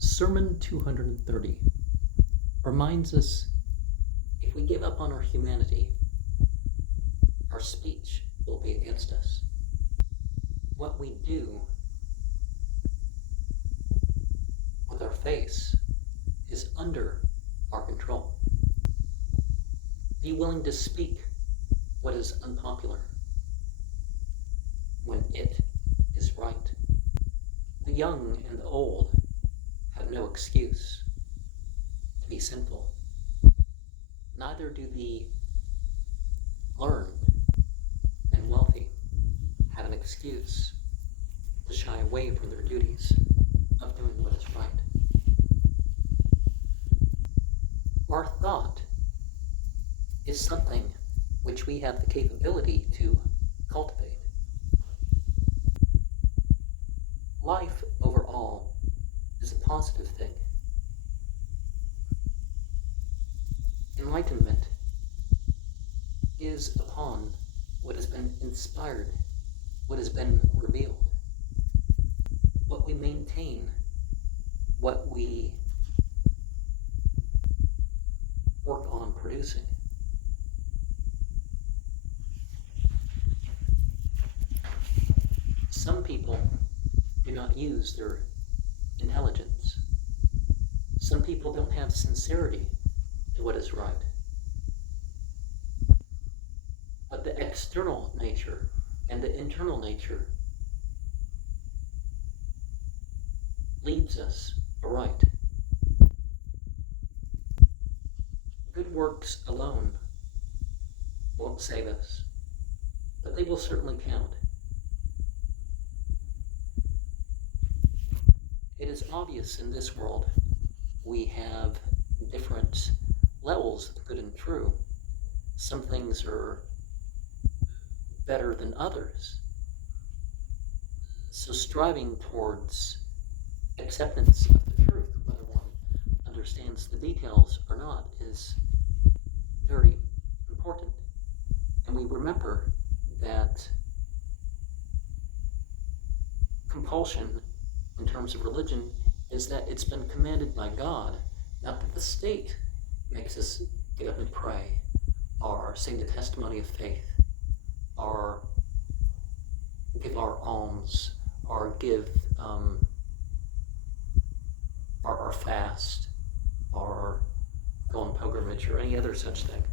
Sermon 230 reminds us if we give up on our humanity, our speech will be against us. What we do with our face is under our control. Be willing to speak what is unpopular when it is right. The young and the old have no excuse to be sinful. Neither do the learned and wealthy have an excuse to shy away from their duties of doing what is right. Our thought is something which we have the capability to cultivate. Life overall is a positive thing. Enlightenment is upon what has been inspired, what has been revealed, what we maintain, what we work on producing. Some people do not use their intelligence. Some people don't have sincerity to what is right. But the external nature and the internal nature leads us aright. Good works alone won't save us, but they will certainly count. It is obvious in this world we have different levels of good and true. Some things are better than others. So striving towards acceptance of the truth, whether one understands the details or not, is very important. And we remember that compulsion in terms of religion is that it's been commanded by God, not that the state makes us get up and pray, or sing the testimony of faith, or give our alms, or give our fast, or go on pilgrimage, or any other such thing.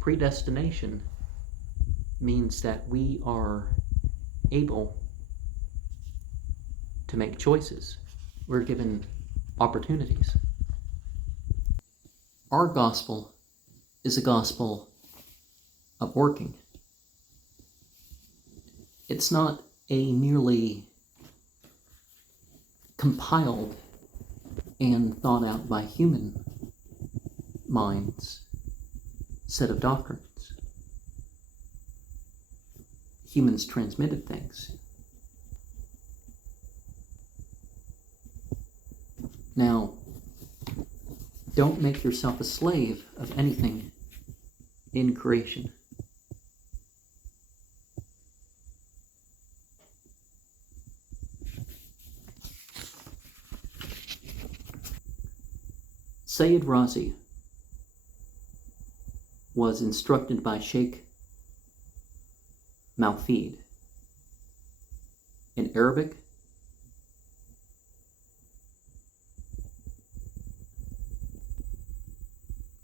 Predestination means that we are able to make choices. We're given opportunities. Our gospel is a gospel of working. It's not a merely compiled and thought out by human minds set of doctrines. Humans transmitted things. Now, don't make yourself a slave of anything in creation. Sayyid Razi was instructed by Sheikh Malfid in Arabic,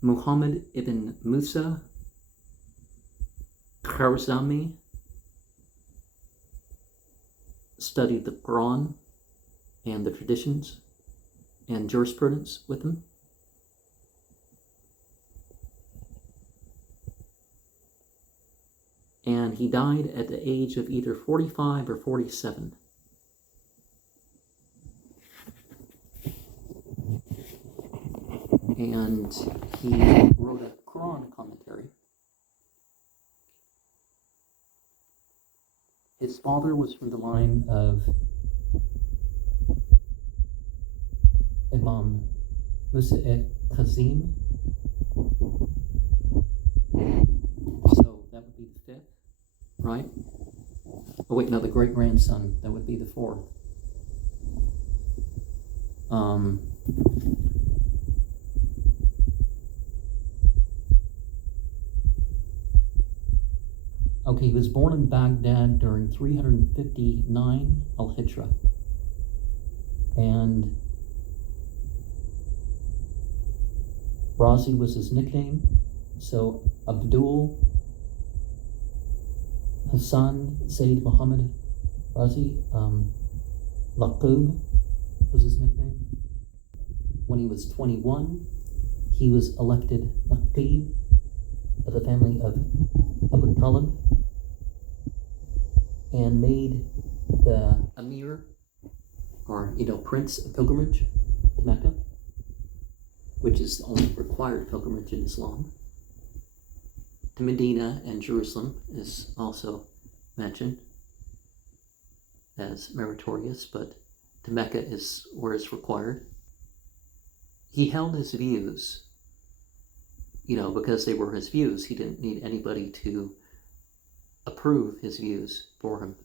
Muhammad ibn Musa Khwarizmi studied the Quran and the traditions and jurisprudence with him. And he died at the age of either 45 or 47. And he wrote a Quran commentary. His father was from the line of Imam Musa Kazim. So that would be the fifth, right? Oh wait, no, the great-grandson, that would be the fourth. Okay, he was born in Baghdad during 359 al-Hijra. And Razi was his nickname. So Abdul Hassan Sayyid Muhammad Razi, Laqub was his nickname. When he was 21, he was elected Naqib of the family of Abu Talib and made the Amir, or Prince of pilgrimage to Mecca, which is the only required pilgrimage in Islam. To Medina and Jerusalem is also mentioned as meritorious, but to Mecca is where it's required. He held his views, because they were his views. He didn't need anybody to approve his views for him.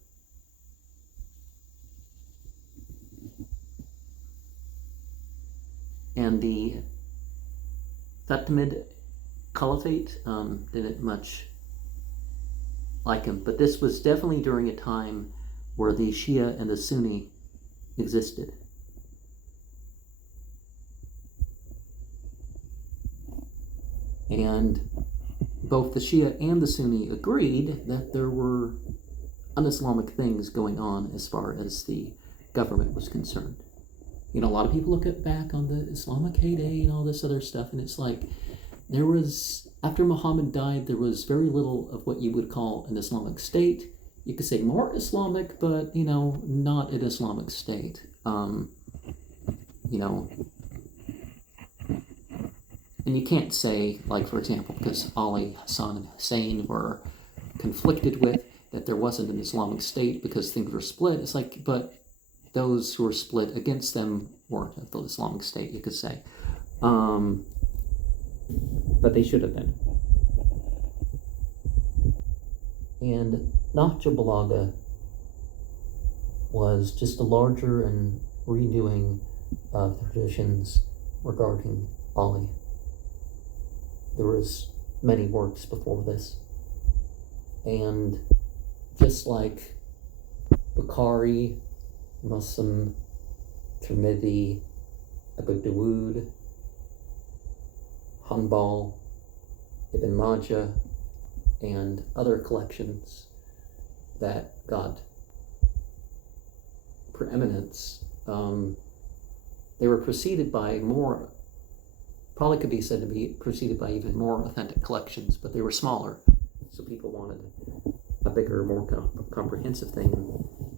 And the Fatimid Caliphate didn't much like him, but this was definitely during a time where the Shia and the Sunni existed. And both the Shia and the Sunni agreed that there were un-Islamic things going on as far as the government was concerned. A lot of people look back on the Islamic heyday and all this other stuff, and it's like after Muhammad died, there was very little of what you would call an Islamic state. You could say more Islamic, but, not an Islamic state. And you can't say, like, for example, because Ali, Hassan, and Hussein were conflicted with, that there wasn't an Islamic state because things were split. It's like, but those who were split against them weren't of the Islamic state, you could say. But they should have been. And Nahjul Balaghah was just a larger and redoing of the traditions regarding Ali. There was many works before this. And just like Bukhari, Muslim, Tirmidhi, Abu Dawood, Hanbal, Ibn Majah, and other collections that got preeminence, they were preceded by probably could be said to be preceded by even more authentic collections, but they were smaller, so people wanted a bigger, more comprehensive thing,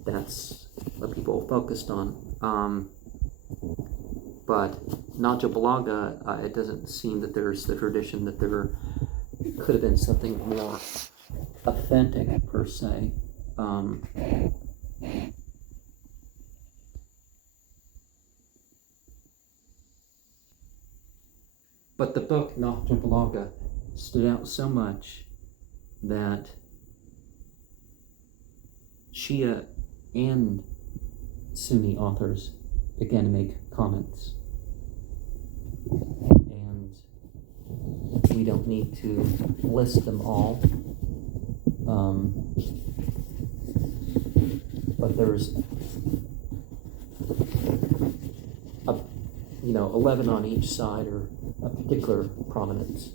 and that's what people focused on. But Nahjul Balaghah, it doesn't seem that there's the tradition that there could have been something more authentic, per se. But the book, Nahjul Balaghah, stood out so much that Shia and Sunni authors began to make comments. And we don't need to list them all. But there's 11 on each side, or a particular prominence.